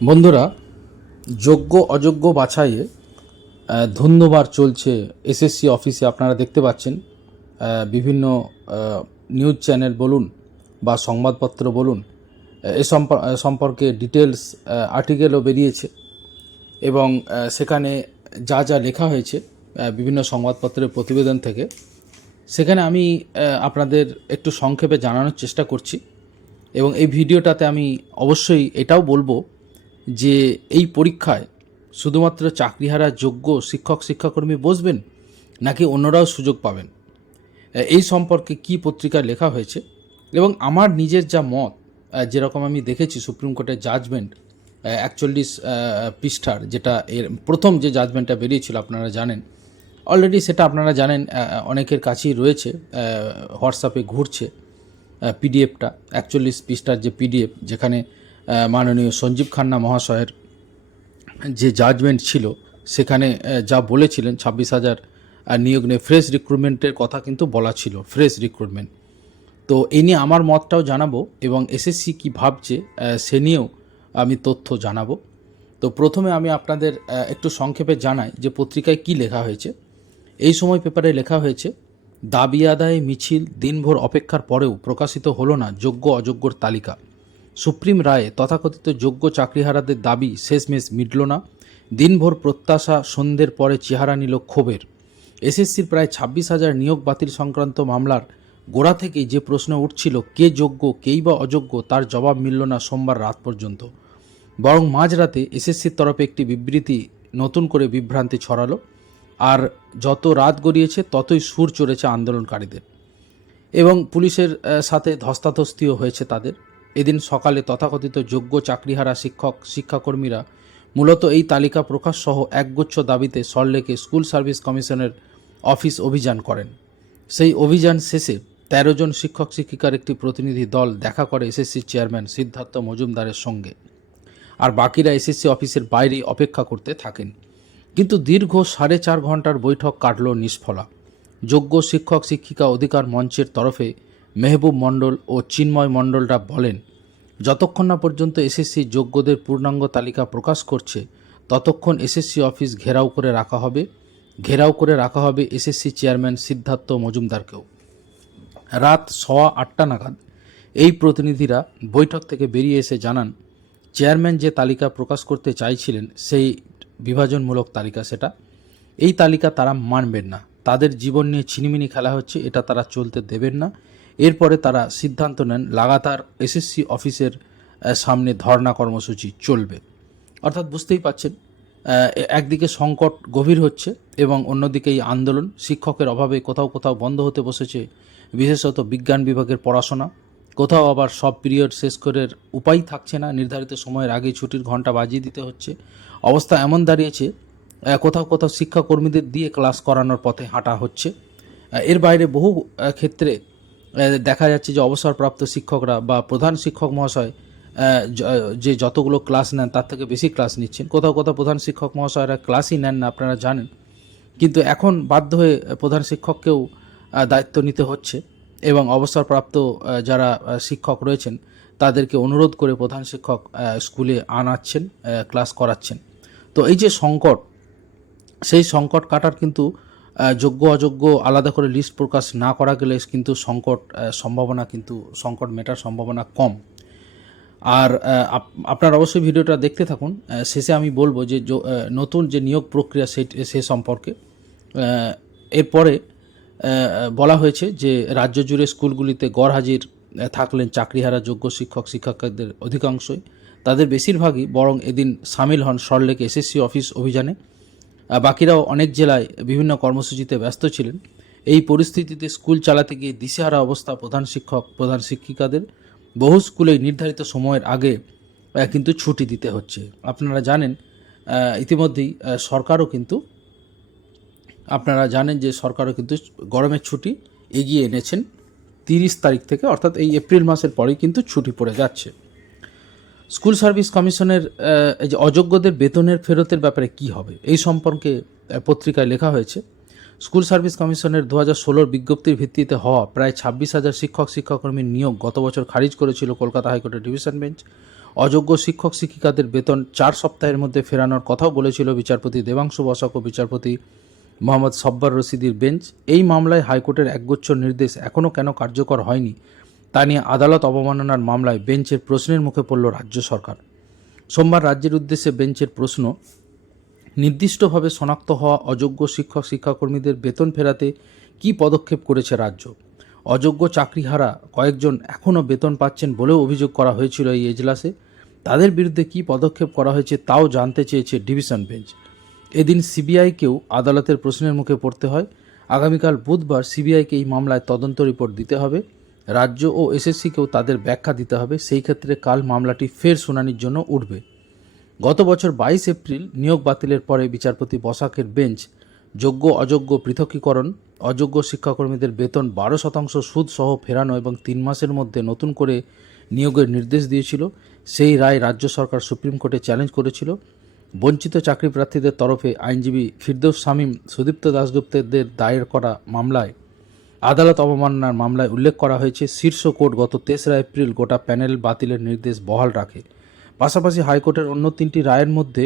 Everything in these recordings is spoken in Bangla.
বন্ধুরা, যোগ্য, অযোগ্য বাছাইয়ে ধন্যবার চলছে এসএসসি অফিসে, আপনারা দেখতে পাচ্ছেন। বিভিন্ন নিউজ চ্যানেল বলুন বা সংবাদপত্র বলুন, এ সম্পর্কে ডিটেলস আর্টিকেলও বেরিয়েছে এবং সেখানে যা যা লেখা হয়েছে বিভিন্ন সংবাদপত্রের প্রতিবেদন থেকে, সেখানে আমি আপনাদের একটু সংক্ষেপে জানানোর চেষ্টা করছি এবং এই ভিডিওটাতে আমি অবশ্যই এটাও বলব যে এই পরীক্ষায় শুধুমাত্র চাকরিহারা যোগ্য শিক্ষক, শিক্ষাকর্মী বসবেন, নাকি অন্যরাও সুযোগ পাবেন? এই সম্পর্কে কি পত্রিকায় লেখা হয়েছে? এবং আমার নিজের যা মত যেরকম আমি দেখেছি সুপ্রিম কোর্টের জাজমেন্ট একচল্লিশ পৃষ্ঠার, যেটা এর প্রথম যে জাজমেন্টটা বেরিয়েছিল, আপনারা জানেন। অলরেডি সেটা আপনারা জানেন অনেকের কাছেই রয়েছে হোয়াটসঅ্যাপে ঘুরছে পিডিএফটা, একচল্লিশ পৃষ্ঠার যে পিডিএফ, যেখানে মাননীয় সঞ্জীব খান্না মহাশয়ের যে জাজমেন্ট ছিল, সেখানে যা বলেছিলেন, ছাব্বিশ হাজার নিয়োগ নিয়ে ফ্রেশ রিক্রুটমেন্টের কথা কিন্তু বলা ছিল ফ্রেশ রিক্রুটমেন্ট তো এ নিয়ে আমার মতটাও জানাব, এবং এসএসসি কি ভাবছে সে নিয়েও আমি তথ্য জানাব। তো প্রথমে আমি আপনাদের একটু সংক্ষেপে জানাই যে পত্রিকায় কি লেখা হয়েছে। এই সময় পেপারে লেখা হয়েছে, দাবি আদায়ে মিছিল দিনভর অপেক্ষার পরেও প্রকাশিত হলো না যোগ্য অযোগ্যর তালিকা। সুপ্রিম রায়ে তথাকথিত যোগ্য চাকরিহারাদের দাবি শেষমেশ মিটল না। দিনভর প্রত্যাশা সন্ধ্যের পরে চেহারা নিল ক্ষোভের। এসএসসির প্রায় ছাব্বিশ হাজার নিয়োগ বাতিল সংক্রান্ত মামলার গোড়া থেকেই যে প্রশ্ন উঠছিল, কে যোগ্য, কেই বা অযোগ্য, তার জবাব মিলল না সোমবার রাত পর্যন্ত। বরং মাঝরাতে এসএসসির তরফে একটি বিবৃতি নতুন করে বিভ্রান্তি ছড়ালো। আর যত রাত গড়িয়েছে, ততই সুর চড়েছে আন্দোলনকারীদের। এবং পুলিশের সাথে ধস্তাধস্তিও হয়েছে তাদের। এদিন সকালে তথাকথিত যোগ্য চাকরিহারা শিক্ষক, শিক্ষাকর্মীরা মূলত এই তালিকা প্রকাশ সহ একগুচ্ছ দাবিতে সল্টলেকে স্কুল সার্ভিস কমিশনের অফিস অভিযান করেন। সেই অভিযান শেষে তেরো জন শিক্ষক শিক্ষিকার একটি প্রতিনিধি দল দেখা করে এসএসসি চেয়ারম্যান সিদ্ধার্থ মজুমদারের সঙ্গে। আর বাকিরা এসএসসি অফিসের বাইরে অপেক্ষা করতে থাকেন। কিন্তু দীর্ঘ সাড়ে চার ঘণ্টার বৈঠক কাটল নিষ্ফলা। যোগ্য শিক্ষক শিক্ষিকা অধিকার মঞ্চের তরফে মেহবুব মণ্ডল ও চিন্ময় মণ্ডলরা বলেন যতক্ষণ না পর্যন্ত এসএসসি যোগ্যদের পূর্ণাঙ্গ তালিকা প্রকাশ করছে, ততক্ষণ এসএসসি অফিস ঘেরাও করে রাখা হবে। ঘেরাও করে রাখা হবে এসএসসি চেয়ারম্যান সিদ্ধার্থ মজুমদারকেও। রাত সোয়া আটটা নাগাদ এই প্রতিনিধিরা বৈঠক থেকে বেরিয়ে এসে জানান, চেয়ারম্যান যে তালিকা প্রকাশ করতে চাইছিলেন সেই বিভাজনমূলক তালিকা সেটা। এই তালিকা তারা মানবেন না। তাদের জীবন নিয়ে ছিনিমিনি খেলা হচ্ছে, এটা তারা চলতে দেবেন না। এরপরে তারা সিদ্ধান্ত নেন লাগাতার এসএসসি অফিসের সামনে ধর্ণা কর্মসূচি চলবে। অর্থাৎ বুঝতেই পাচ্ছেন একদিকে সংকট গভীর হচ্ছে এবং অন্যদিকে এই আন্দোলন শিক্ষকের অভাবে কোথাও কোথাও বন্ধ হতে বসেছে, বিশেষত বিজ্ঞান বিভাগের পড়াশোনা। কোথাও আবার সব পিরিয়ড শেষ করে উপায় থাকছে না, নির্ধারিত সময়ের আগে ছুটির ঘণ্টা বাজিয়ে দিতে হচ্ছে। অবস্থা এমন দাঁড়িয়েছে কোথাও কোথাও শিক্ষাকর্মীদের দিয়ে ক্লাস করানোর পথে হাঁটা হচ্ছে। এর বাইরে বহু ক্ষেত্রে দেখা যাচ্ছে যে অবসরপ্রাপ্ত শিক্ষকরা বা প্রধান শিক্ষক মহাশয় যে যতগুলো ক্লাস নেন তার থেকে বেশি ক্লাস নিচ্ছেন। কোথাও কোথাও প্রধান শিক্ষক মহাশয়রা ক্লাসই নেন না, আপনারা জানেন। কিন্তু এখন বাধ্য হয়ে প্রধান শিক্ষককেও দায়িত্ব নিতে হচ্ছে এবং অবসরপ্রাপ্ত যারা শিক্ষক রয়েছেন তাদেরকে অনুরোধ করে প্রধান শিক্ষক স্কুলে আনাচ্ছেন ক্লাস করাচ্ছেন। তো এই যে সংকট, সেই সংকট কাটার কিন্তু যোগ্য, অযোগ্য, আলাদা করে লিস্ট প্রকাশ না করা গেলে কিন্তু সংকট সম্ভাবনা কিন্তু, সংকট মেটার সম্ভাবনা কম। আর আপনার অবশ্যই ভিডিওটা দেখতে থাকুন। শেষে আমি বলব যে নতুন যে নিয়োগ প্রক্রিয়া সেই সে সম্পর্কে এরপরে বলা হয়েছে যে, রাজ্য জুড়ে স্কুলগুলিতে গড় হাজির থাকলেন চাকরিহারা যোগ্য শিক্ষক শিক্ষকদের অধিকাংশই। তাদের বেশিরভাগই বরং এদিন সামিল হন সল্টলেক এসএসসি অফিস অভিযানে। বাকিরাও অনেক জেলায় বিভিন্ন কর্মসূচিতে ব্যস্ত ছিলেন। এই পরিস্থিতিতে স্কুল চালাতে গিয়ে দিশেহারা অবস্থা প্রধান শিক্ষক, প্রধান শিক্ষিকাদের। বহু স্কুলেই নির্ধারিত সময়ের আগে কিন্তু ছুটি দিতে হচ্ছে। আপনারা জানেন ইতিমধ্যেই সরকারও কিন্তু, আপনারা জানেন যে সরকারও কিন্তু গরমের ছুটি এগিয়ে এনেছেন। তিরিশ তারিখ থেকে, অর্থাৎ এই এপ্রিল মাসের পরেই কিন্তু ছুটি পড়ে যাচ্ছে। স্কুল সার্ভিস কমিশনের যে অযোগ্যদের বেতনের ফেরতের ব্যাপারে কি হবে? এই সম্পর্কে পত্রিকায় লেখা হয়েছে, স্কুল সার্ভিস কমিশনের দু হাজার ষোলোর বিজ্ঞপ্তির ভিত্তিতে হওয়া প্রায় ছাব্বিশ হাজার শিক্ষক শিক্ষাকর্মীর নিয়োগ গত বছর খারিজ করেছিল কলকাতা হাইকোর্টের ডিভিশন বেঞ্চ। অযোগ্য শিক্ষক শিক্ষিকাদের বেতন চার সপ্তাহের মধ্যে ফেরানোর কথাও বলেছিল বিচারপতি দেবাংশু বসাক ও বিচারপতি মোহাম্মদ সব্বার রশিদির বেঞ্চ। এই মামলায় হাইকোর্টের একগুচ্ছ নির্দেশ এখনও কেন কার্যকর হয়নি তা নিয়ে আদালত অবমাননার মামলায় বেঞ্চের প্রশ্নের মুখে পড়ল রাজ্য সরকার। সোমবার রাজ্যের উদ্দেশ্যে বেঞ্চের প্রশ্ন, নির্দিষ্টভাবে শনাক্ত হওয়া অযোগ্য শিক্ষক, শিক্ষাকর্মীদের বেতন ফেরাতে কী পদক্ষেপ করেছে রাজ্য? অযোগ্য চাকরিহারা কয়েকজন এখনও বেতন পাচ্ছেন বলেও অভিযোগ করা হয়েছিল এই এজলাসে। তাদের বিরুদ্ধে কী পদক্ষেপ করা হয়েছে তাও জানতে চেয়েছে ডিভিশন বেঞ্চ। এদিন সিবিআইকেও আদালতের প্রশ্নের মুখে পড়তে হয়। আগামীকাল বুধবার সিবিআইকে এই মামলায় তদন্ত রিপোর্ট দিতে হবে। রাজ্য ও এসএসসিকেও তাদের ব্যাখ্যা দিতে হবে। সেই ক্ষেত্রে কাল মামলাটি ফের শুনানির জন্য উঠবে। গত বছর বাইশ এপ্রিল নিয়োগ বাতিলের পরে বিচারপতি বসাকের বেঞ্চ যোগ্য অযোগ্য পৃথকীকরণ, অযোগ্য শিক্ষাকর্মীদের বেতন বারো শতাংশ সুদ সহ ফেরানো এবং তিন মাসের মধ্যে নতুন করে নিয়োগের নির্দেশ দিয়েছিল, সেই রায় রাজ্য সরকার সুপ্রিম কোর্টে চ্যালেঞ্জ করেছিল। বঞ্চিত চাকরি প্রার্থীদের তরফে আইনজীবী ফিরদৌস শামীম সুদীপ্ত দাশগুপ্তদের দায়ের করা মামলায় আদালত অবমাননার মামলায় উল্লেখ করা হয়েছে, শীর্ষ কোর্ট গত তেসরা এপ্রিল গোটা প্যানেল বাতিলের নির্দেশ বহাল রাখে। পাশাপাশি হাইকোর্টের অন্য তিনটি রায়ের মধ্যে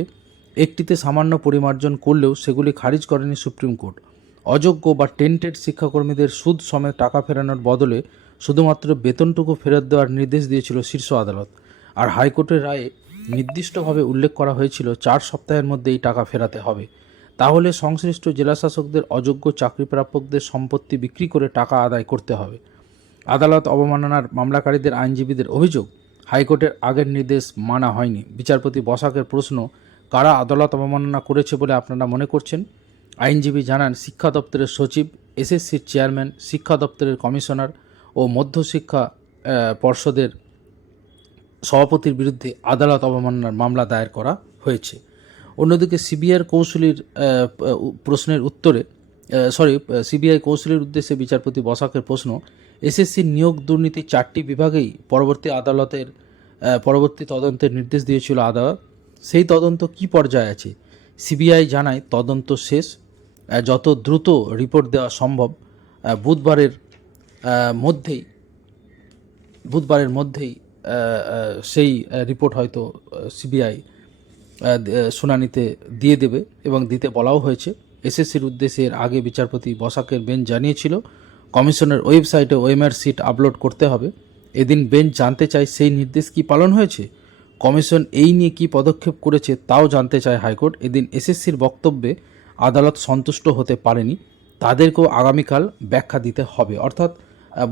একটিতে সামান্য পরিমার্জন করলেও সেগুলি খারিজ করেনি সুপ্রিম কোর্ট। অযোগ্য বা টেন্টেড শিক্ষাকর্মীদের সুদ সমেত টাকা ফেরানোর বদলে শুধুমাত্র বেতনটুকু ফেরত দেওয়ার নির্দেশ দিয়েছিল শীর্ষ আদালত। আর হাইকোর্টের রায়ে নির্দিষ্টভাবে উল্লেখ করা হয়েছিল, চার সপ্তাহের মধ্যে এই টাকা ফেরাতে হবে। তাহলে সংশ্লিষ্ট জেলাশাসকদের অযোগ্য চাকরিপ্রাপকদের সম্পত্তি বিক্রি করে টাকা আদায় করতে হবে। আদালত অবমাননার মামলাকারীদের আইনজীবীদের অভিযোগ, হাইকোর্টের আগের নির্দেশ মানা হয়নি। বিচারপতি বসাকের প্রশ্ন, কারা আদালত অবমাননা করেছে বলে আপনারা মনে করছেন? আইনজীবী জানান, শিক্ষা দপ্তরের সচিব, এসএসসির চেয়ারম্যান, শিক্ষা দপ্তরের কমিশনার ও মধ্যশিক্ষা পর্ষদের সভাপতির বিরুদ্ধে আদালত অবমাননার মামলা দায়ের করা হয়েছে। অন্যদিকে সিবিআইয়ের কৌশলীর প্রশ্নের উত্তরে সরি সিবিআই কৌশলের উদ্দেশ্যে বিচারপতি বসাকের প্রশ্ন এসএসসির নিয়োগ দুর্নীতি চারটি বিভাগেই পরবর্তী আদালতের পরবর্তী তদন্তের নির্দেশ দিয়েছিল আদালত। সেই তদন্ত কি পর্যায়ে আছে? সিবিআই জানায় তদন্ত শেষ যত দ্রুত রিপোর্ট দেওয়া সম্ভব বুধবারের মধ্যেই বুধবারের মধ্যেই সেই রিপোর্ট হয়তো সিবিআই শুনানিতে দিয়ে দেবে এবং দিতে বলাও হয়েছে। এসএসসির উদ্দেশ্যে এর আগে বিচারপতি বসাকের বেঞ্চ জানিয়েছিল, কমিশনের ওয়েবসাইটে ওএমআর সিট আপলোড করতে হবে। এদিন বেঞ্চ জানতে চায় সেই নির্দেশ কি পালন হয়েছে? কমিশন এই নিয়ে কি পদক্ষেপ করেছে তাও জানতে চায় হাইকোর্ট। এদিন এসএসসির বক্তব্যে আদালত সন্তুষ্ট হতে পারেনি। তাদেরকেও আগামীকাল ব্যাখ্যা দিতে হবে। অর্থাৎ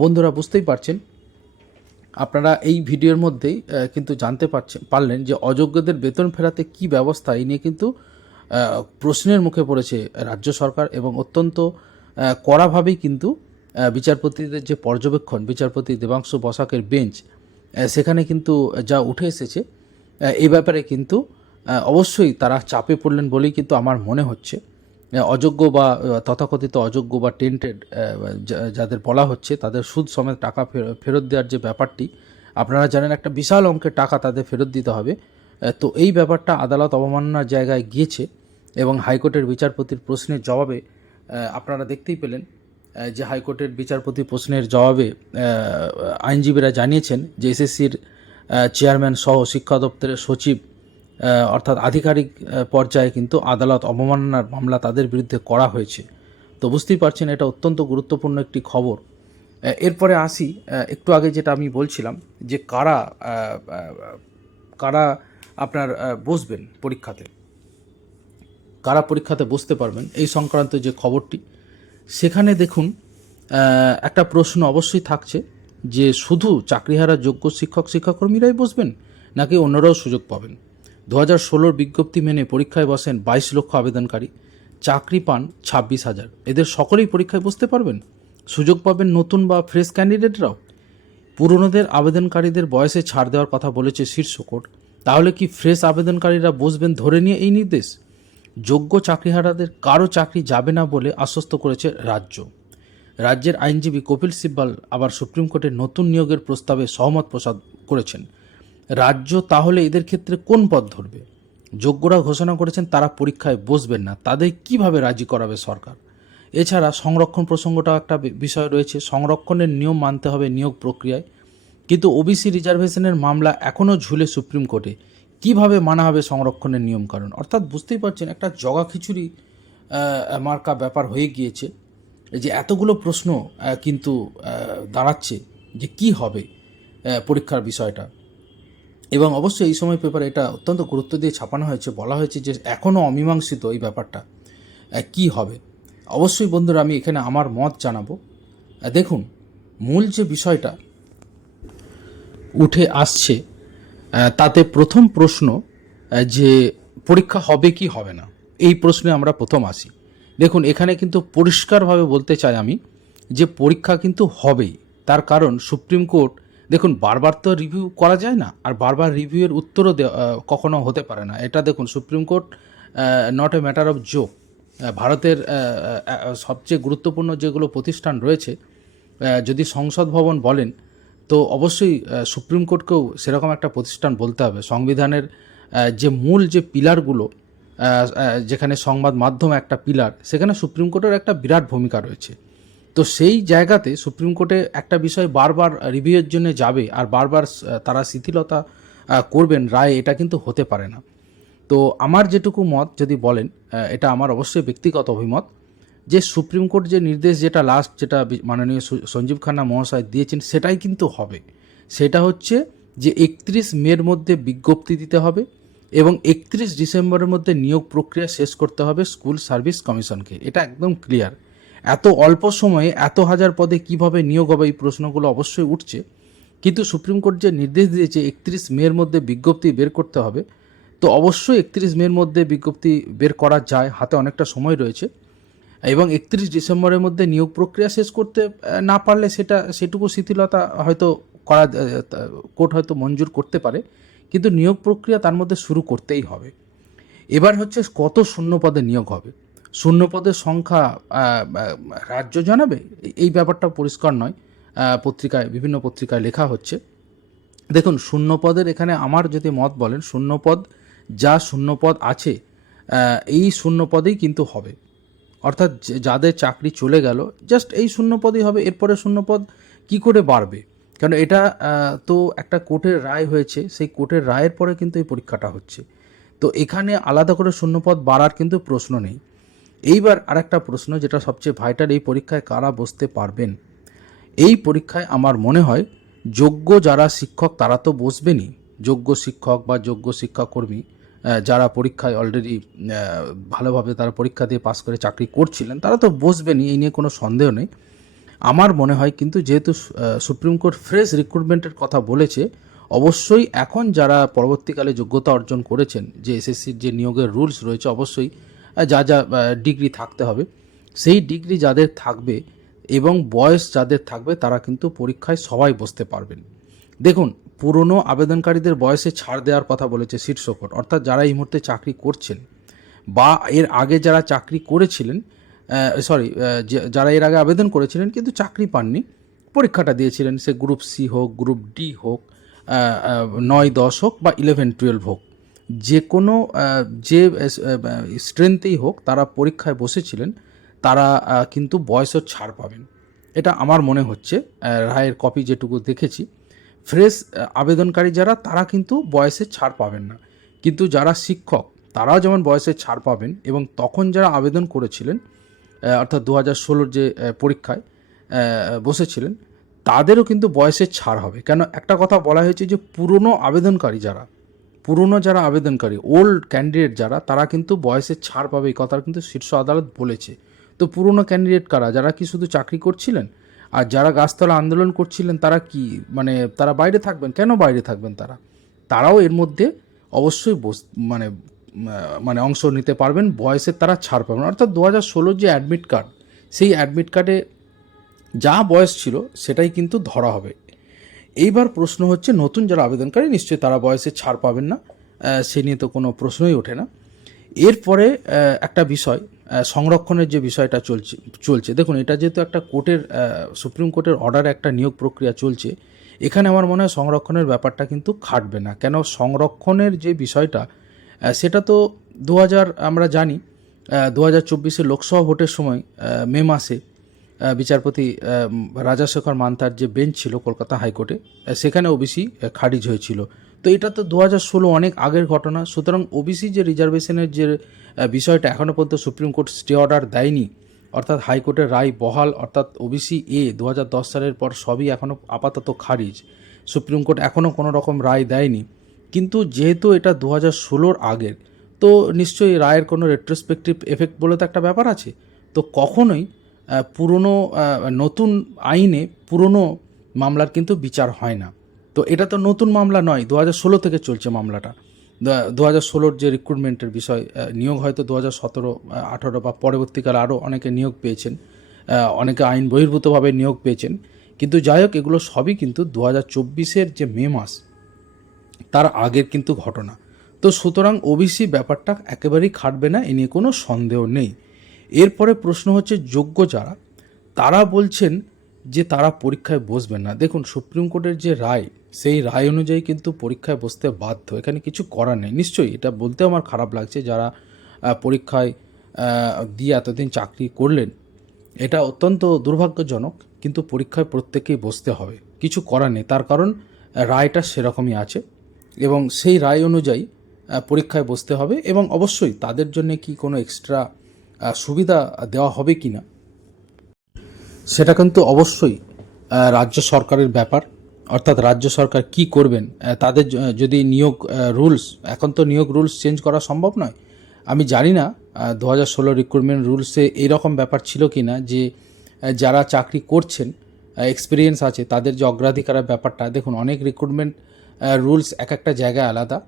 বন্ধুরা বুঝতেই পারছেন আপনারা এই ভিডিওর মধ্যেই কিন্তু জানতে পারছেন পারলেন যে অযোগ্যদের বেতন ফেরাতে কি ব্যবস্থা, এই নিয়ে কিন্তু প্রশ্নের মুখে পড়েছে রাজ্য সরকার এবং অত্যন্ত কড়াভাবেই কিন্তু বিচারপতিদের যে পর্যবেক্ষণ, বিচারপতি দেবাংশু বসাকের বেঞ্চ সেখানে কিন্তু যা উঠে এসেছে এই ব্যাপারে কিন্তু অবশ্যই তারা চাপে পড়লেন বলেই কিন্তু আমার মনে হচ্ছে। অযোগ্য বা তথাকথিত অযোগ্য বা টেন্টেড যাদের বলা হচ্ছে, তাদের সুদ সমেত টাকা ফেরত দেওয়ার যে ব্যাপারটি, আপনারা জানেন একটা বিশাল অঙ্কের টাকা তাদের ফেরত দিতে হবে। তো এই ব্যাপারটা আদালত অবমাননার জায়গায় গিয়েছে এবং হাইকোর্টের বিচারপতির প্রশ্নের জবাবে আপনারা দেখতেই পেলেন যে হাইকোর্টের বিচারপতি প্রশ্নের জবাবে আইনজীবীরা জানিয়েছেন যে এসএসসির চেয়ারম্যান সহ শিক্ষা দপ্তরের সচিব অর্থাৎ আধিকারিক পর্যায়ে কিন্তু আদালত অবমাননার মামলা তাদের বিরুদ্ধে করা হয়েছে। তো বুঝতেই পারছেন, এটা অত্যন্ত গুরুত্বপূর্ণ একটি খবর। এরপরে আসি একটু আগে যেটা আমি বলছিলাম, যে কারা কারা আপনার বসবেন পরীক্ষাতে? কারা পরীক্ষাতে বসতে পারবেন? এই সংক্রান্ত যে খবরটি, সেখানে দেখুন একটা প্রশ্ন অবশ্যই থাকছে, যে শুধু চাকরিহারা যোগ্য শিক্ষক শিক্ষাকর্মীরাই বসবেন, নাকি অন্যরাও সুযোগ পাবেন? দু হাজার ষোলোর বিজ্ঞপ্তি মেনে পরীক্ষায় বসেন বাইশ লক্ষ আবেদনকারী। চাকরি পান ছাব্বিশ হাজার। এদের সকলেই পরীক্ষায় বসতে পারবেন? সুযোগ পাবেন নতুন বা ফ্রেশ ক্যান্ডিডেটরাও? পুরনোদের আবেদনকারীদের বয়সে ছাড় দেওয়ার কথা বলেছে শীর্ষ কোর্ট। তাহলে কি ফ্রেশ আবেদনকারীরা বসবেন ধরে নিয়ে এই নির্দেশ? যোগ্য চাকরিহারাদের কারও চাকরি যাবে না বলে আশ্বস্ত করেছে রাজ্য। রাজ্যের আইনজীবী কপিল সিব্বাল আবার সুপ্রিম কোর্টের নতুন নিয়োগের প্রস্তাবে সহমত প্রসাদ করেছেন। রাজ্য তাহলে এদের ক্ষেত্রে কোন পথ ধরবে? যোগ্যরা ঘোষণা করেছেন তারা পরীক্ষায় বসবেন না। তাদের কীভাবে রাজি করাবে সরকার? এছাড়া সংরক্ষণ প্রসঙ্গটাও একটা বিষয় রয়েছে। সংরক্ষণের নিয়ম মানতে হবে নিয়োগ প্রক্রিয়ায়। কিন্তু ওবিসি রিজার্ভেশনের মামলা এখনও ঝুলে সুপ্রিম কোর্টে কীভাবে মানা হবে সংরক্ষণের নিয়মকানুন? অর্থাৎ বুঝতেই পারছেন, একটা জগা খিচুড়ি মার্কা ব্যাপার হয়ে গিয়েছে। যে এতগুলো প্রশ্ন কিন্তু দাঁড়াচ্ছে যে কি হবে পরীক্ষার বিষয়টা। এবং অবশ্যই এই সময় পেপারে এটা অত্যন্ত গুরুত্ব দিয়ে ছাপানো হয়েছে, বলা হয়েছে যে এখনও অমীমাংসিত এই ব্যাপারটা কি হবে? অবশ্যই বন্ধুরা, আমি এখানে আমার মত জানাব। দেখুন, মূল যে বিষয়টা উঠে আসছে তাতে প্রথম প্রশ্ন যে পরীক্ষা হবে কি হবে না, এই প্রশ্নে আমরা প্রথম আসি। দেখুন, এখানে কিন্তু পরিষ্কারভাবে বলতে চাই আমি যে পরীক্ষা কিন্তু হবেই, তার কারণ সুপ্রিম কোর্ট দেখুন, বারবার তো রিভিউ করা যায় না, আর বারবার রিভিউয়ের উত্তরও কখনো হতে পারে না। এটা দেখুন supreme court not a matter of joke ভারতের সবচেয়ে গুরুত্বপূর্ণ যেগুলো প্রতিষ্ঠান রয়েছে যদি সংসদ ভবন বলেন, তো অবশ্যই সুপ্রিম কোর্টকেও সেরকম একটা প্রতিষ্ঠান বলতে হবে। সংবিধানের যে মূল যে পিলারগুলো যেখানে সংবাদ মাধ্যম একটা পিলার, সেখানে সুপ্রিম কোর্টের একটা বিরাট ভূমিকা রয়েছে। তো সেই জায়গাতে সুপ্রিম কোর্টে একটা বিষয় বারবার রিভিউয়ের জন্য যাবে আর বারবার তারা শিথিলতা করবেন, রায় এটা কিন্তু হতে পারে না। তো আমার যেটুকু মত যদি বলেন এটা আমার অবশ্যই ব্যক্তিগত অভিমত যে সুপ্রিম কোর্ট যে নির্দেশ যেটা লাস্ট যেটা মাননীয় সঞ্জীব খান্না মহাশয় দিয়েছেন, সেটাই কিন্তু হবে। সেটা হচ্ছে যে একত্রিশ মের মধ্যে বিজ্ঞপ্তি দিতে হবে এবং একত্রিশ ডিসেম্বরের মধ্যে নিয়োগ প্রক্রিয়া শেষ করতে হবে স্কুল সার্ভিস কমিশনকে। এটা একদম ক্লিয়ার এত অল্প সময়ে এত হাজার পদে কীভাবে নিয়োগ হবে এই প্রশ্নগুলো অবশ্যই উঠছে। কিন্তু সুপ্রিম কোর্ট যে নির্দেশ দিয়েছে, একত্রিশ মের মধ্যে বিজ্ঞপ্তি বের করতে হবে। তো অবশ্যই একত্রিশ মের মধ্যে বিজ্ঞপ্তি বের করা যায়, হাতে অনেকটা সময় রয়েছে। এবং একত্রিশ ডিসেম্বরের মধ্যে নিয়োগ প্রক্রিয়া শেষ করতে না পারলে সেটা, সেটুকু শিথিলতা হয়তো করা কোর্ট হয়তো মঞ্জুর করতে পারে। কিন্তু নিয়োগ প্রক্রিয়া তার মধ্যে শুরু করতেই হবে। এবার হচ্ছে কত শূন্য পদে নিয়োগ হবে? শূন্য পদের সংখ্যা রাজ্য জানাবে? এই- ব্যাপারটা পরিষ্কার নয়। পত্রিকায়, বিভিন্ন পত্রিকায় লেখা হচ্ছে। দেখুন, শূন্যপদের এখানে আমার যদি মত বলেন, শূন্যপদ যা শূন্যপদ আছে এই শূন্যপদেই কিন্তু হবে। অর্থাৎ যাদের চাকরি চলে গেল, জাস্ট এই শূন্য পদই হবে। এরপরে শূন্যপদ কি করে বাড়বে? কারণ এটা তো একটা কোর্টের রায় হয়েছে। সেই কোর্টের রায়ের পরে কিন্তু এই পরীক্ষাটা হচ্ছে। তো এখানে আলাদা করে শূন্যপদ বাড়ার কিন্তু প্রশ্ন নেই। এইবার আরেকটা প্রশ্ন যেটা সবচেয়ে ভাইটাল এই পরীক্ষায় কারা বসতে পারবেন? এই পরীক্ষায় আমার মনে হয় যোগ্য যারা শিক্ষক, তারা তো বসবেনই। যোগ্য শিক্ষক বা যোগ্য শিক্ষাকর্মী যারা পরীক্ষায় অলরেডি ভালোভাবে তারা পরীক্ষা দিয়ে পাস করে চাকরি করছিলেন, তারা তো বসবেনই, এই নিয়ে কোনো সন্দেহ নেই। আমার মনে হয় কিন্তু যেহেতু সুপ্রিম কোর্ট ফ্রেশ রিক্রুটমেন্টের কথা বলেছে, অবশ্যই এখন যারা পরবর্তীকালে যোগ্যতা অর্জন করেছেন, যে এসএসসির যে নিয়োগের রুলস রয়েছে, অবশ্যই যা যা ডিগ্রি থাকতে হবে। সেই ডিগ্রি যাদের থাকবে এবং বয়স যাদের থাকবে, তারা কিন্তু পরীক্ষায় সবাই বসতে পারবেন। দেখুন, পুরনো আবেদনকারীদের বয়সে ছাড় দেওয়ার কথা বলেছে শীর্ষ কোর্ট অর্থাৎ যারা এই মুহূর্তে চাকরি করছেন বা এর আগে যারা চাকরি করেছিলেন সরি যারা এর আগে আবেদন করেছিলেন কিন্তু চাকরি পাননি, পরীক্ষাটা দিয়েছিলেন। সে গ্রুপ সি হোক গ্রুপ ডি হোক নয়, দশ হোক বা ইলেভেন টুয়েলভ হোক। যে কোনো যে স্ট্রেংথেই হোক, তারা পরীক্ষায় বসেছিলেন, তারা কিন্তু বয়সের ছাড় পাবেন। এটা আমার মনে হচ্ছে রায়ের কপি যেটুকু দেখেছি। ফ্রেশ আবেদনকারী যারা, তারা কিন্তু বয়সের ছাড় পাবেন না। কিন্তু যারা শিক্ষক, তারাও যেমন বয়সের ছাড় পাবেন এবং তখন যারা আবেদন করেছিলেন অর্থাৎ দু হাজার ষোলোর যে পরীক্ষায় বসেছিলেন, তাদেরও কিন্তু বয়সের ছাড় হবে। কেন, একটা কথা বলা হয়েছে যে পুরনো আবেদনকারী যারা পুরনো যারা আবেদনকারী ওল্ড ক্যান্ডিডেট যারা, তারা কিন্তু বয়সের ছাড় পাবে এই কথা কিন্তু শীর্ষ আদালত বলেছে। তো পুরনো ক্যান্ডিডেট কারা? যারা কি শুধু চাকরি করছিলেন? আর যারা গাছতলা আন্দোলন করছিলেন, তারা কি মানে তারা বাইরে থাকবেন? কেন বাইরে থাকবেন তারা? তারাও এর মধ্যে অবশ্যই বস মানে মানে অংশ নিতে পারবেন, বয়সের তারা ছাড় পাবেন। অর্থাৎ দু হাজার ষোলোর যে অ্যাডমিট কার্ড সেই অ্যাডমিট কার্ডে যা বয়স ছিল, সেটাই কিন্তু ধরা হবে। এইবার প্রশ্ন হচ্ছে, নতুন যারা আবেদনকারী, নিশ্চয়ই তারা বয়সে ছাড় পাবেন না। সে নিয়ে তো কোনো প্রশ্নই ওঠে না। এরপরে একটা বিষয় সংরক্ষণের যে বিষয়টা চলছে চলছে। দেখুন, এটা যেহেতু একটা কোর্টের সুপ্রিম কোর্টের অর্ডারে, একটা নিয়োগ প্রক্রিয়া চলছে, এখানে আমার মনে হয় সংরক্ষণের ব্যাপারটা কিন্তু খাটবে না। কেন? সংরক্ষণের যে বিষয়টা সেটা তো দু হাজার, আমরা জানি দু হাজার চব্বিশে লোকসভা ভোটের সময় মে মাসে বিচারপতি রাজাশেখর মান্তার যে বেঞ্চ ছিল কলকাতা হাইকোর্টে সেখানে ওবিসি খারিজ হয়েছিল। তো এটা তো দু হাজার ষোলো অনেক আগের ঘটনা। সুতরাং ওবিসি যে রিজার্ভেশনের যে বিষয়টা এখনও পর্যন্ত সুপ্রিম কোর্ট স্টে অর্ডার দেয়নি, অর্থাৎ হাইকোর্টের রায় বহাল, অর্থাৎ ওবিসি এ দু হাজার দশ সালের পর সবই এখনও আপাতত খারিজ। সুপ্রিম কোর্ট এখনও কোনো রকম রায় দেয়নি। কিন্তু যেহেতু এটা দু হাজার ষোলোর আগের, তো নিশ্চয়ই রায়ের কোনো রেট্রোস্পেক্টিভ এফেক্ট বলে তো একটা ব্যাপার আছে। তো কখনোই পুরনো নতুন আইনে পুরনো মামলার কিন্তু বিচার হয় না। তো এটা তো নতুন মামলা নয়, দু ষোলো থেকে চলছে মামলাটা। দু হাজার ষোলোর যে রিক্রুটমেন্টের বিষয় নিয়োগ হয়তো দু হাজার সতেরো আঠারো বা পরবর্তীকালে আরও অনেকে নিয়োগ পেয়েছেন অনেকে আইন বহির্ভূতভাবে নিয়োগ পেয়েছেন। কিন্তু যাই হোক, এগুলো সবই কিন্তু দু হাজার চব্বিশের যে মে মাস, তার আগের কিন্তু ঘটনা। তো সুতরাং ওবিসি ব্যাপারটা একেবারেই খাটবে না, এ নিয়ে কোনো সন্দেহ নেই। এরপরে প্রশ্ন হচ্ছে, যোগ্য যারা, তারা বলছেন যে তারা পরীক্ষায় বসবেন না। দেখুন, সুপ্রিম কোর্টের যে রায়, সেই রায় অনুযায়ী কিন্তু পরীক্ষায় বসতে বাধ্য। এখানে কিছু করার নেই। নিশ্চয়ই এটা বলতে আমার খারাপ লাগছে যারা পরীক্ষায় দিয়ে এতদিন চাকরি করলেন। এটা অত্যন্ত দুর্ভাগ্যজনক, কিন্তু পরীক্ষায় প্রত্যেকেই বসতে হবে। কিছু করার নেই। তার কারণ, রায়টা সেরকমই আছে এবং সেই রায় অনুযায়ী পরীক্ষায় বসতে হবে এবং অবশ্যই তাদের জন্য কি কোনো এক্সট্রা সুবিধা দেওয়া হবে কি না? সেটা কিন্তু অবশ্যই রাজ্য সরকারের ব্যাপার। অর্থাৎ রাজ্য সরকার কি করবেন? তাদের যদি নিয়োগ রুলস, এখন তো নিয়োগ রুলস চেঞ্জ করা সম্ভব নয়। আমি জানি না দু হাজার ষোলো রিক্রুটমেন্ট রুলসে এইরকম ব্যাপার ছিল কি না, যে যারা চাকরি করছেন এক্সপিরিয়েন্স আছে, তাদের যে অগ্রাধিকারের ব্যাপারটা, দেখুন, অনেক রিক্রুটমেন্ট রুলস এক একটা জায়গায় আলাদা।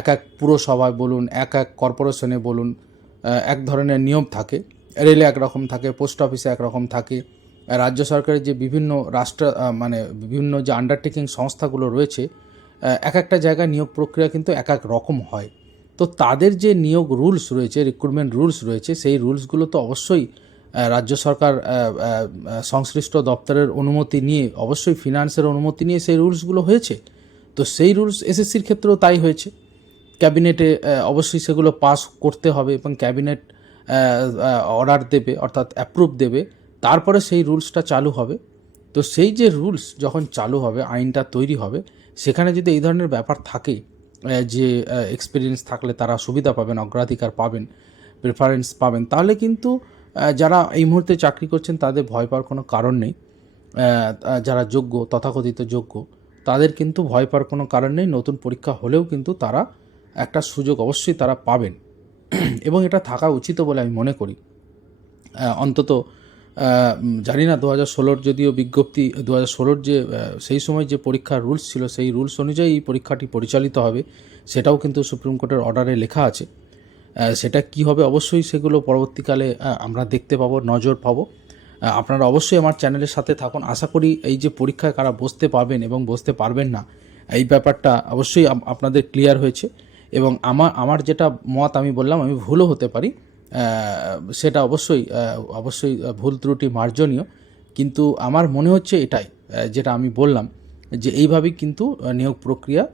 এক এক পুরসভায় বলুন, এক এক কর্পোরেশনে বলুন এক ধরনের নিয়ম থাকে। রেলে একরকম থাকে, পোস্ট অফিসে একরকম থাকে। রাজ্য সরকারের যে বিভিন্ন রাষ্ট্র মানে বিভিন্ন যে আন্ডারটেকিং সংস্থাগুলো রয়েছে এক একটা জায়গায় নিয়োগ প্রক্রিয়া কিন্তু এক এক রকম হয়। তো তাদের যে নিয়োগ রুলস রয়েছে রিক্রুটমেন্ট রুলস রয়েছে, সেই রুলসগুলো তো অবশ্যই রাজ্য সরকার সংশ্লিষ্ট দপ্তরের অনুমতি নিয়ে, অবশ্যই ফিনান্সের অনুমতি নিয়ে সেই রুলসগুলো হয়েছে। তো সেই রুলস এসএসসির ক্ষেত্রেও তাই হয়েছে। ক্যাবিনেটে অবশ্যই সেগুলো পাস করতে হবে এবং ক্যাবিনেট অর্ডার দেবে, অর্থাৎ অ্যাপ্রুভ দেবে। তারপরে সেই রুলসটা চালু হবে। তো সেই যে রুলস যখন চালু হবে, আইনটা তৈরি হবে, সেখানে যদি এই ধরনের ব্যাপার থাকে যে এক্সপিরিয়েন্স থাকলে তারা সুবিধা পাবেন, অগ্রাধিকার পাবেন প্রেফারেন্স পাবেন, তাহলে কিন্তু যারা এই মুহূর্তে চাকরি করছেন, তাদের ভয় পাওয়ার কোনো কারণ নেই। যারা যোগ্য, তথাকথিত যোগ্য, তাদের কিন্তু ভয় পাওয়ার কোনো কারণ নেই। নতুন পরীক্ষা হলেও কিন্তু তারা একটা সুযোগ অবশ্যই তারা পাবেন। এবং এটা থাকা উচিত বলে আমি মনে করি। অন্তত জানি না দু হাজার ষোলোর যদিও বিজ্ঞপ্তি, দু হাজার ষোলোর যে সেই সময় যে পরীক্ষার রুলস ছিল, সেই রুলস অনুযায়ী পরীক্ষাটি পরিচালিত হবে, সেটাও কিন্তু সুপ্রিম কোর্টের অর্ডারে লেখা আছে। সেটা কি হবে অবশ্যই সেগুলো পরবর্তীকালে আমরা দেখতে পাবো, নজর পাবো। আপনারা অবশ্যই আমার চ্যানেলের সাথে থাকুন। আশা করি এই যে পরীক্ষায় কারা বসতে পারবেন এবং বসতে পারবেন না, এই ব্যাপারটা অবশ্যই আপনাদের ক্লিয়ার হয়েছে। এবং আমার আমার যেটা মত আমি বললাম, আমি ভুলও হতে পারি সেটা অবশ্যই অবশ্যই ভুল ত্রুটি মার্জনীয়। কিন্তু আমার মনে হচ্ছে এটাই যেটা আমি বললাম, যে এইভাবেই কিন্তু নিয়োগ প্রক্রিয়া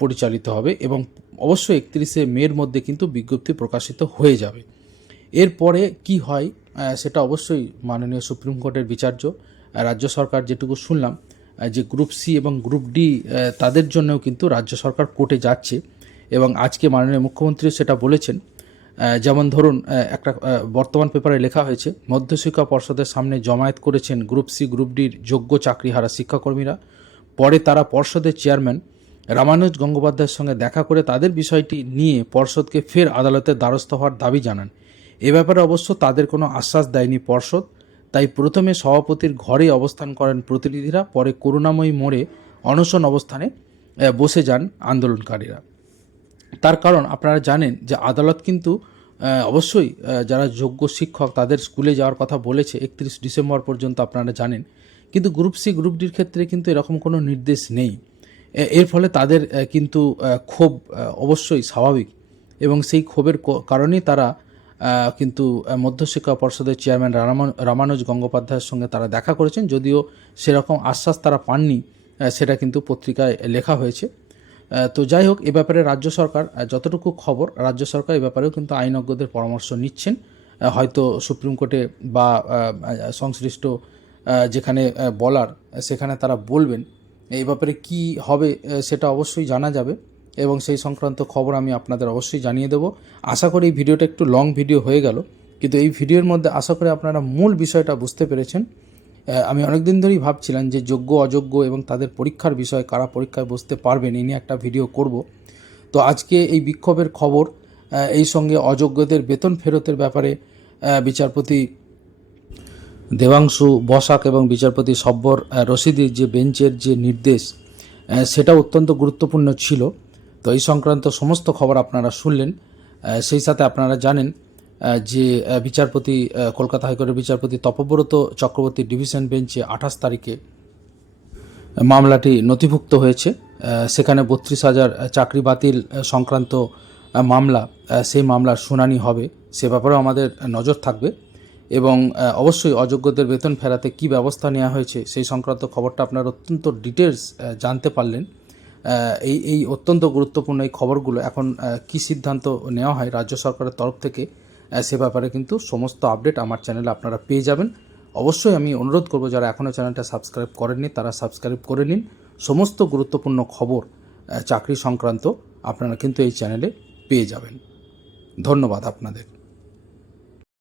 পরিচালিত হবে এবং অবশ্যই একত্রিশে মের মধ্যে কিন্তু বিজ্ঞপ্তি প্রকাশিত হয়ে যাবে। এরপরে কি হয় সেটা অবশ্যই মাননীয় সুপ্রিম কোর্টের বিচার্য রাজ্য সরকার যেটুকু শুনলাম যে গ্রুপ সি এবং গ্রুপ ডি তাদের জন্যও কিন্তু রাজ্য সরকার কোর্টে যাচ্ছে। এবং আজকে মাননীয় মুখ্যমন্ত্রী সেটা বলেছেন যেমন ধরুন একটা বর্তমান পেপারে লেখা হয়েছে, মধ্যশিক্ষা পর্ষদের সামনে জমায়েত করেছেন গ্রুপ সি, গ্রুপ ডির যোগ্য চাকরিহারা শিক্ষাকর্মীরা। পরে তারা পর্ষদের চেয়ারম্যান রামানুজ গঙ্গোপাধ্যায়ের সঙ্গে দেখা করে তাদের বিষয়টি নিয়ে পর্ষদকে ফের আদালতের দ্বারস্থ হওয়ার দাবি জানান। এ ব্যাপারে অবশ্য তাদের কোনো আশ্বাস দেয়নি পর্ষদ, তাই প্রথমে সভাপতির ঘরে অবস্থান করেন প্রতিনিধিরা, পরে করুণাময়ী মোড়ে অনশন অবস্থানে বসে যান আন্দোলনকারীরা। তার কারণ আপনারা জানেন যে আদালত কিন্তু অবশ্যই যারা যোগ্য শিক্ষক তাদের স্কুলে যাওয়ার কথা বলেছে, একত্রিশ ডিসেম্বর পর্যন্ত আপনারা জানেন। কিন্তু গ্রুপ সি, গ্রুপ ডির ক্ষেত্রে কিন্তু এরকম কোনো নির্দেশ নেই। এর ফলে তাদের কিন্তু ক্ষোভ অবশ্যই স্বাভাবিক। এবং সেই ক্ষোভের কারণেই তারা কিন্তু মধ্যশিক্ষা পর্ষদের চেয়ারম্যান রামানুজ গঙ্গোপাধ্যায়ের সঙ্গে তারা দেখা করেছেন। যদিও সেরকম আশ্বাস তারা পাননি সেটা কিন্তু পত্রিকায় লেখা হয়েছে। তো যাই হোক, এ ব্যাপারে রাজ্য সরকার যতটুকু খবর, রাজ্য সরকার এ ব্যাপারেও কিন্তু আইনজ্ঞদের পরামর্শ নিচ্ছেন। হয়তো সুপ্রিম কোর্টে বা সংশ্লিষ্ট যেখানে বলার, সেখানে তারা বলবেন। এই ব্যাপারে কি হবে সেটা অবশ্যই জানা যাবে এবং সেই সংক্রান্ত খবর আমি আপনাদের অবশ্যই জানিয়ে দেবো। আশা করি এই ভিডিওটা একটু লং ভিডিও হয়ে গেল, কিন্তু এই ভিডিওর মধ্যে আশা করি আপনারা মূল বিষয়টা বুঝতে পেরেছেন। আমি অনেক দিন ধরেই ভাবছিলাম যে যোগ্য, অযোগ্য এবং তাদের পরীক্ষার বিষয়ে কারা পরীক্ষায় বসতে পারবেন এই নিয়ে একটা ভিডিও করব। তো আজকে এই বিক্ষোভের খবর এই সঙ্গে অযোগ্যদের বেতন ফেরতের ব্যাপারে বিচারপতি দেবাংশু বসাক এবং বিচারপতি সব্বর রশিদির যে বেঞ্চের যে নির্দেশ সেটা অত্যন্ত গুরুত্বপূর্ণ ছিল। তো এই সংক্রান্ত সমস্ত খবর আপনারা শুনলেন। সেই সাথে আপনারা জানেন যে বিচারপতি কলকাতা হাইকোর্টের বিচারপতি তপব্রত চক্রবর্তী ডিভিশন বেঞ্চে আঠাশ তারিখে মামলাটি নথিভুক্ত হয়েছে। সেখানে বত্রিশ হাজার চাকরি বাতিল সংক্রান্ত মামলা সেই মামলার শুনানি হবে। সে ব্যাপারেও আমাদের নজর থাকবে এবং অবশ্যই অযোগ্যদের বেতন ফেরাতে কি ব্যবস্থা নেওয়া হয়েছে সেই সংক্রান্ত খবরটা আপনার অত্যন্ত ডিটেলস জানতে পারলেন। এই এই অত্যন্ত গুরুত্বপূর্ণ এই খবরগুলো এখন কি সিদ্ধান্ত নেওয়া হয় রাজ্য সরকারের তরফ থেকে সে ব্যাপারে কিন্তু সমস্ত আপডেট আমার চ্যানেলে আপনারা পেয়ে যাবেন। অবশ্যই আমি অনুরোধ করব, যারা এখনও চ্যানেলটা সাবস্ক্রাইব করেননি, তারা সাবস্ক্রাইব করে নিন। সমস্ত গুরুত্বপূর্ণ খবর চাকরি সংক্রান্ত আপনারা কিন্তু এই চ্যানেলে পেয়ে যাবেন। ধন্যবাদ আপনাদের।